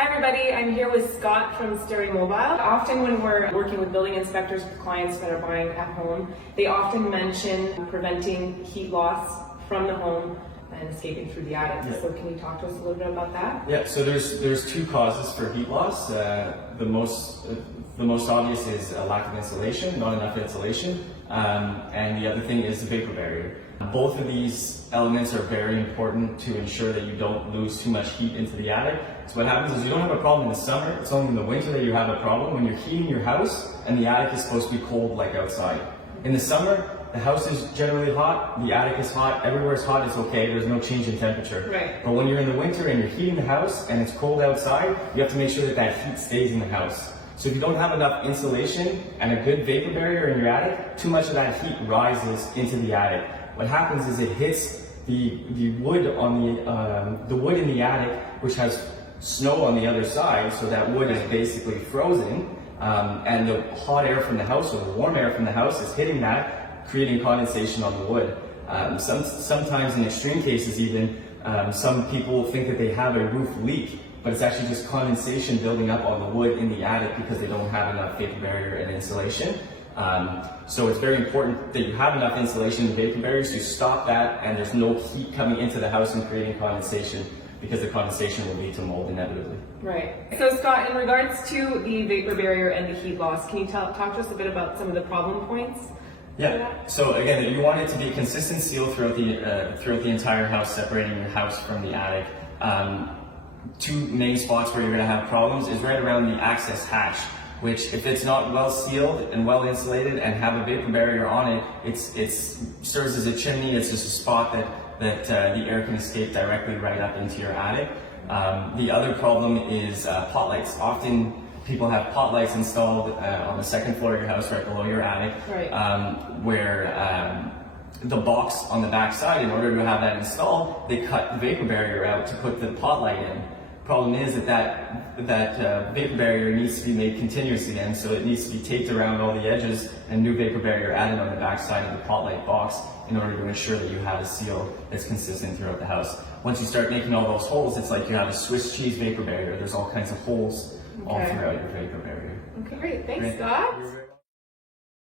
Hi everybody, I'm here with Scott from Steri Mobile. Often when we're working with building inspectors with clients that are buying at home, they often mention preventing heat loss from the home and escaping through the attic. Yeah. So can you talk to us a little bit about that? Yeah, so there's two causes for heat loss. The most obvious is a lack of insulation, not enough insulation, and the other thing is the vapor barrier. Both of these elements are very important to ensure that you don't lose too much heat into the attic. So what happens is you don't have a problem in the summer, it's only in the winter that you have a problem when you're heating your house and the attic is supposed to be cold like outside. In the summer, the house is generally hot, the attic is hot, everywhere is hot, it's okay, there's no change in temperature. Right. But when you're in the winter and you're heating the house and it's cold outside, you have to make sure that that heat stays in the house. So if you don't have enough insulation and a good vapor barrier in your attic, too much of that heat rises into the attic. What happens is it hits the wood on the wood in the attic, which has snow on the other side, so that wood is basically frozen, and the hot air from the house or the warm air from the house is hitting that, creating condensation on the wood. Sometimes in extreme cases even, some people think that they have a roof leak, but it's actually just condensation building up on the wood in the attic because they don't have enough vapor barrier and insulation. So it's very important that you have enough insulation and vapor barriers to stop that and there's no heat coming into the house and creating condensation, because the condensation will lead to mold inevitably. Right. So Scott, in regards to the vapor barrier and the heat loss, can you talk to us a bit about some of the problem points? Yeah. So again, you want it to be a consistent seal throughout the entire house, separating your house from the attic. Two main spots where you're going to have problems is right around the access hatch, which if it's not well sealed and well insulated and have a vapor barrier on it, it serves as a chimney. It's just a spot that the air can escape directly right up into your attic. The other problem is pot lights. Often people have pot lights installed on the second floor of your house right below your attic, right. Where the box on the back side, in order to have that installed, they cut the vapor barrier out to put the pot light in. Problem is that vapor barrier needs to be made continuous again, so it needs to be taped around all the edges and new vapor barrier added on the back side of the pot light box in order to ensure that you have a seal that's consistent throughout the house. Once you start making all those holes, it's like you have a Swiss cheese vapor barrier. There's all kinds of holes all throughout your vapor barrier. Okay, great. Thanks, Great. Scott.